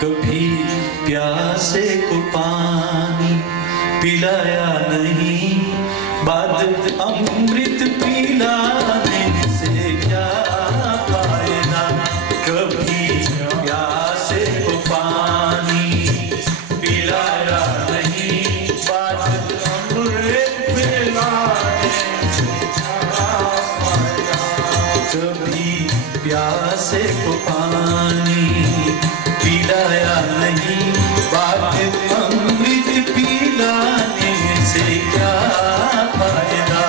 कभी प्यासे को पानी पिलाया नहीं, बाद अमृत पिलाने से क्या फायदा। कभी प्यासे को पानी पिलाया नहीं, बाद अमृत पिलाने से क्या फायदा। कभी प्यासे को पानी पिलाया नहीं, बाद अमृत पिलाने से क्या फायदा।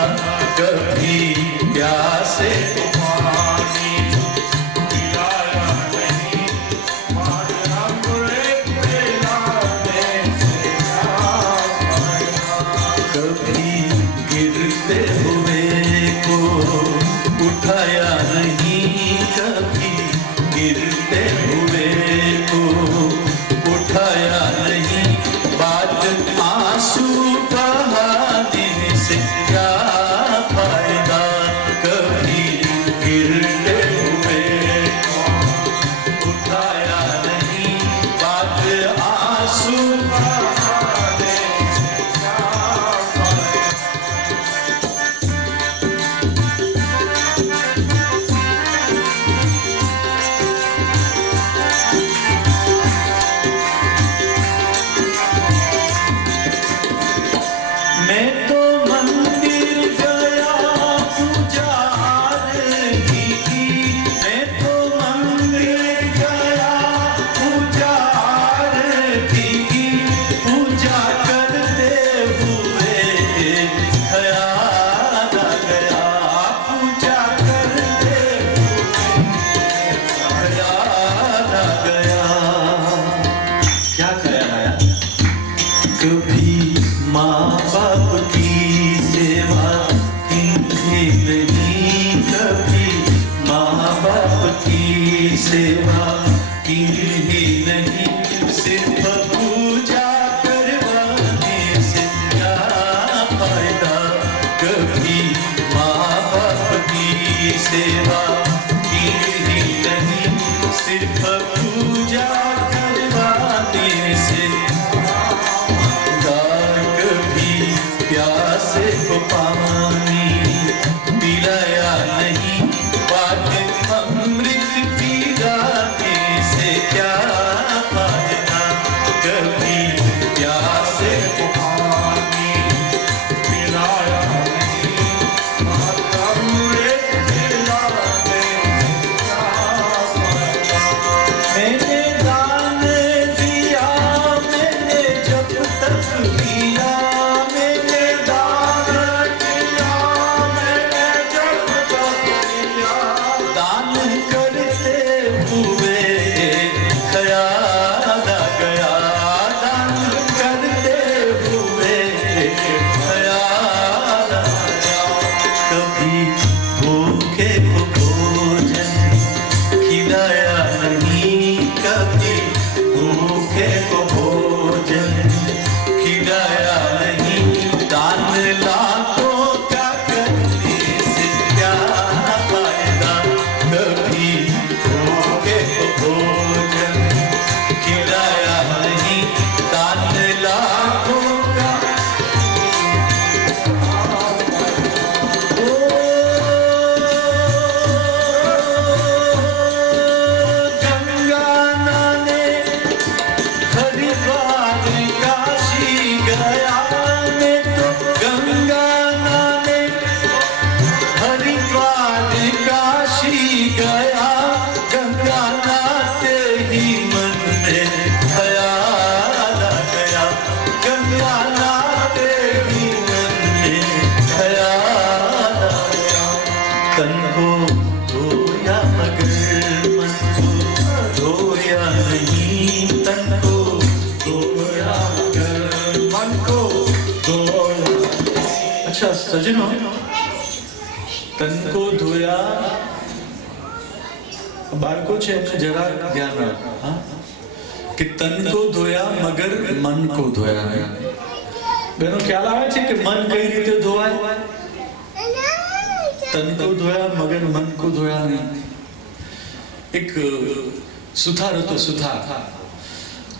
कभी प्यासे को पानी पिलाया नहीं, बाद अमृत पिलाने से क्या फायदा। कभी गिरते हुए को उठाया नहीं, कभी गिरते हुए को उठाया नहीं, बाद आंसू बहाने से क्या फायदा। कभी गिरते हुए को उठाया नहीं, बाद आंसू बहाने से क्या फायदा। मैं तो मंदिर गया पूजा आरती की, मैं तो मंदिर गया पूजा आरती की, पूजा करते हुए ख्याल आ गया, पूजा करते हुए ख्याल आ गया। क्या ख्याल आया? कभी माँ बाप की सेवा की नहीं, कभी माँ बाप की सेवा की ही नहीं, सिर्फ पूजा करवाने से क्या फायदा। कभी माँ बाप की सेवा की ही नहीं, सिर्फ पूजा करवाने से प्यासे को पानी पिलाया नहीं, बाद अमृत पिलाने से क्या फायदा। कभी प्यासे को पानी पिलाया नहीं, बाद अमृत पिलाने से क्या फायदा। मैंने दान दिया, मैंने जब तक पिया, सजनो, तन को धोया बाळको छे जरा ध्यान राख, हाँ कि तन को धोया मगर मन को धोया नहीं। बहनों ख्याल आवे छे कि मन कई रीते धोवाय? तन को धोया मगर मन को धोया नहीं। एक सुथार હતો, સુથાર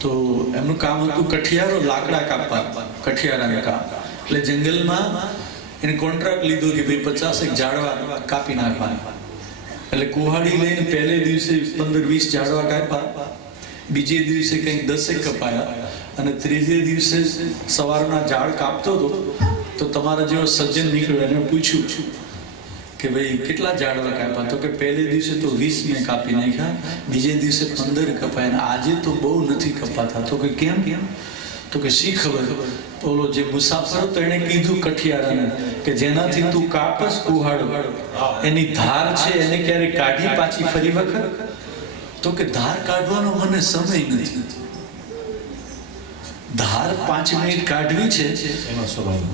તો એમનું કામ હતું કઠિયારો લાકડા કાપવા, કઠિયારાનું કામ. એટલે જંગલમાં એને કોન્ટ્રાક્ટ લીધો કે ભાઈ 50 ઝાડવા કાપી નાખવાના. એટલે કુહાડી લઈને પહેલે દિવસે 15-20 ઝાડવા કાપ્યા, બીજે દિવસે કંઈક 10 કપાયા, અને ત્રીજે દિવસે સવારના ઝાડ કાપતો હતો તો તમારા જેવો સજ્જન નીકળ્યો. એને પૂછ્યું કે ભાઈ કેટલા ઝાડવા કાપ્યા? તો કે પહેલે દિવસે તો 20 મેં કાપી નાખ્યા, બીજે દિવસે 15 કપાય, અને આજે તો બહુ નથી કપાતા. તો કે કેમ? તો કે શી ખબર, ઓલો જે મુસાફર હતો એને કીધું કઠિયારાને કે જેનાથી તું કાપસ કુહાડો, એની ધાર છે એને ક્યારે કાઢી પાછી ફરી વખત? તો કે ધાર કાઢવાનો મને સમય નથી. ધાર 5 મિનિટ કાઢવી છે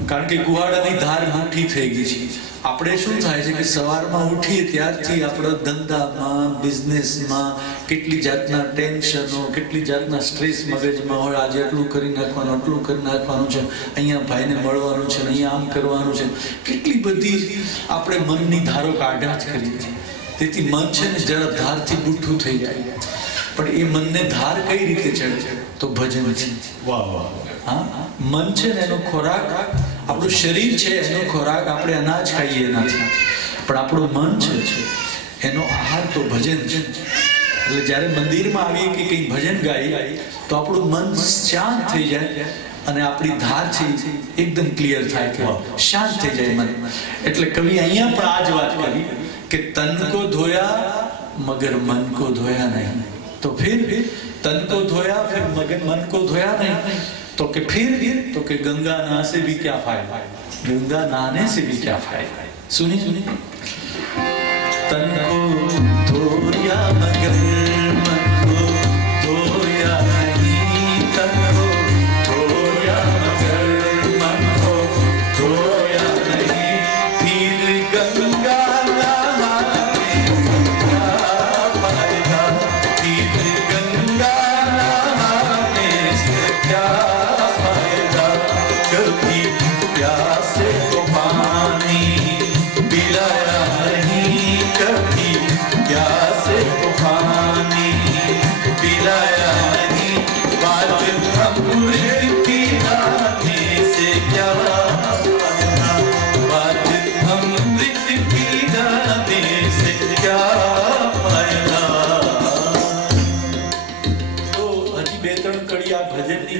કારણ કે કુહાડાની ધાર મોટી થઈ ગઈ છે. આપણે શું થાય છે કે સવારમાં ઉઠીએ ત્યારથી આપણો ધંધામાં, બિઝનેસમાં કેટલી જાતના ટેન્શનો, કેટલી જાતના સ્ટ્રેસ મગજમાં હોય. આજે એટલું કરી નાખવાનું, આટલું કરી નાખવાનું છે, અહીંયા ભાઈને મળવાનું છે, અહીંયા આમ કરવાનું છે, કેટલી બધી આપણે મનની ધારો કાઢ્યા જ કરીએ છીએ. તેથી મન છે ને જરા ધારથી બુઠ્ઠું થઈ જાય. પણ એ મનને ધાર કઈ રીતે ચડે? તો ભજન છે. હા, મન છે ને એનો ખોરાક, આપણું શરીર છે એનો ખોરાક આપણે અનાજ ખાઈએ એનાથી, પણ આપણું મન છે એનો આહાર તો ભજન છે. એટલે જ્યારે મંદિરમાં આવીએ કે કંઈ ભજન ગાઈએ તો આપણું મન શાંત થઈ જાય અને આપણી ધાર છે એકદમ ક્લિયર થાય, કે શાંત થઈ જાય મન. એટલે કવિ અહીંયા પણ આ જ વાત કરી કે તન કો ધોયા મગર મન કો ધોયા નહીં. तो फिर तन को धोया, फिर मगन मन को धोया नहीं, तो कि फिर तो कि गंगा नहा से भी क्या फायदा, गंगा नहाने से भी क्या फायदा. सुनिए, तन को धोया मगर मन को धोया नहीं, तन को धोया मगर मन को धोया नहीं, फिर गंगा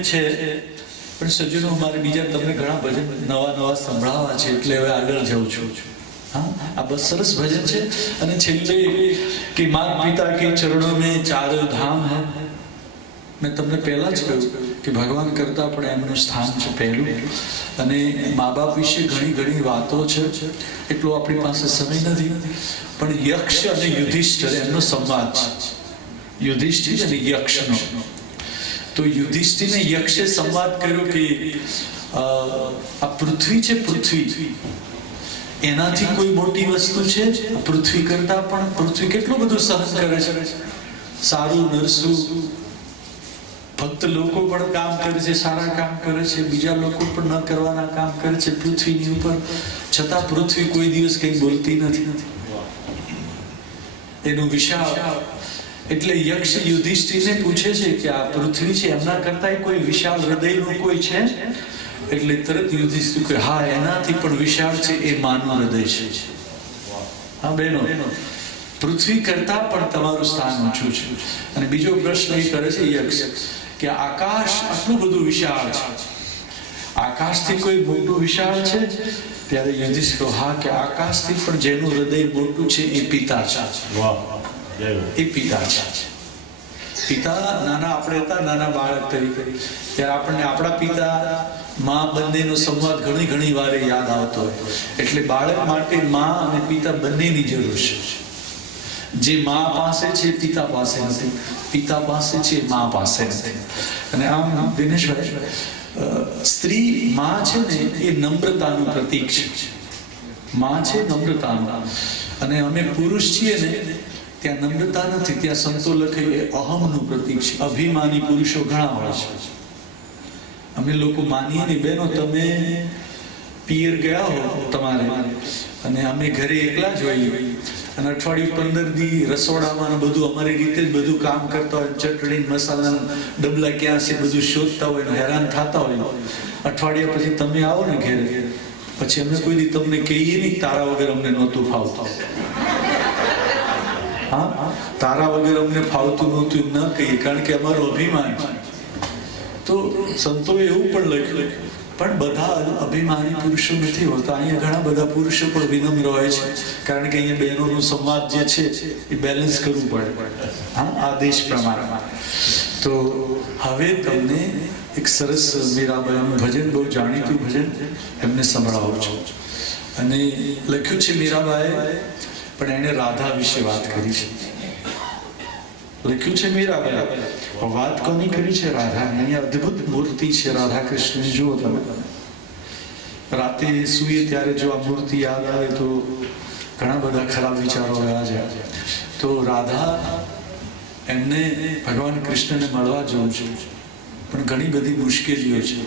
છે. પણ સજ્જનો અમારે બીજા તમને ઘણા ભજન નવા સંભળાવવા છે, એટલે હવે આગળ જાઉં છું. હા, આ બસ સરસ ભજન છે. અને છેલ્લે કે માતા પિતા કે ચરણો में 4 धाम है. મેં તમને પહેલા જ કહ્યું કે ભગવાન કરતા પણ એમનું સ્થાન છે પહેલું. અને મા બાપ વિશે ઘણી વાતો છે, એટલો આપણી પાસે સમય નથી. પણ યક્ષ અને યુધિષ્ઠિર એમનો સંવાદ છે, યુધિષ્ઠિર અને યક્ષનો. તો યુધિષ્ઠિરને યક્ષે સંવાદ કર્યો કે આ પૃથ્વી છે, પૃથ્વી એનાથી કોઈ મોટી વસ્તુ છે? પૃથ્વી કરતા પણ પૃથ્વી કેટલું બધું સહન કરે છે, સારું નરસું. ભક્ત લોકો પણ કામ કરે છે, સારા કામ કરે છે, બીજા લોકો પણ ન કરવાના કામ કરે છે પૃથ્વીની ઉપર, છતાં પૃથ્વી કોઈ દિવસ કંઈ બોલતી નથી. એનું વિશાળ. એટલે યક્ષ યુધિષ્ઠિરને પૂછે છે કે આ પૃથ્વી છે એમના કરતા કોઈ વિશાળ હૃદયનું કોઈ છે? એટલે તરત યુધિષ્ઠિર કહે હા, એનાથી પણ વિશાળ છે, એ માનવ હૃદય છે. હા બહેનો, પૃથ્વી કરતા પણ તમારું સ્થાન ઊંચું છે. અને બીજો પ્રશ્ન એ કરે છે યક્ષ કે આકાશ આટલું બધું વિશાળ છે, આકાશથી કોઈ મોટું વિશાળ છે? ત્યારે યુધિષ્ઠિર હા, કે આકાશથી પણ જેનું હૃદય મોટું છે એ પિતા છે. એ પિતા છે. પિતા નાના આપણે હતા, નાના બાળક તરીકે, ત્યારે આપણને આપણા પિતા માં બંનેનો સંવાદ ઘણી વાર યાદ આવતો હોય. એટલે બાળક માટે માં અને પિતા બંનેની જરૂર છે. જે માં પાસે છે પિતા પાસે નથી, પિતા પાસે છે માં પાસે નથી. અને આમ દિનેશભાઈ, સ્ત્રી માં છે ને એ નમ્રતાનું પ્રતીક છે. માં છે નમ્રતાનું. અને અમે પુરુષ છીએ ને ત્યાં નમ્રતા નથી, ત્યાં સંતો લખે એ અહમનું પ્રતીક છે. અભિમાની પુરુષો ઘણા હોય છે. અમે લોકો માનીએ ને બહેનો, તમે પિયર ગયા હો તમારે, અને અમે ઘરે એકલા જ હોઈએ, અને અઠવાડિયું 15 દી રસોડામાં બધું અમારી રીતે જ બધું કામ કરતા હોય, ચટણી મસાલા ડબલા ક્યાં છે બધું શોધતા હોય, હેરાન થતા હોય. અઠવાડિયા પછી તમે આવો ને ઘેર, પછી અમે કોઈ દી તમને કહીએ નહીં તારા વગર અમને નહોતું ફાવતું. હા, તારા વગર અમને ફાવતું નહોતું ન કહીએ, કારણ કે અમારું અભિમાન. તો સંતોએ એવું પણ લખ્યું, પણ બધા અભિમાની પુરુષો નથી હોતા. અહીંયા ઘણા બધા પુરુષો પણ વિનમ્ર હોય છે, કારણ કે અહીંયા બહેનોનો સંવાદ જે છે એ બેલેન્સ કરવું પડે. હા, આદેશ પ્રમાણે. તો હવે તમને એક સરસ મીરાબાઈનું ભજન, બહુ જાણીતું ભજન, એમને સંભળાવું છું. અને લખ્યું છે મીરાબાઈએ, પણ એને રાધા વિશે વાત કરી છે. લખ્યું છે મીરાબાઈ, વાત કોની કરી છે? રાધાની. અહીંયા અદ્ભુત મૂર્તિ છે રાધા કૃષ્ણની. જુઓ તમે, રાતે સૂઈએ ત્યારે જો આ મૂર્તિ યાદ આવે તો ઘણા બધા ખરાબ વિચારો આવ્યા છે. તો રાધા, એમને ભગવાન કૃષ્ણને મળવા જવું છે, પણ ઘણી બધી મુશ્કેલીઓ છે.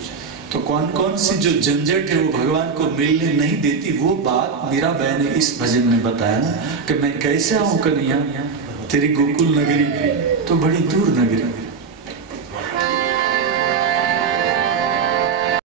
तो कौन सी जो झंझट है वो भगवान को मिलने नहीं देती, वो बात मीराबाई ने इस भजन में बताया ना, कि मैं कैसे आऊं कन्हैया तेरी गोकुल नगरी, तो बड़ी दूर नगरी.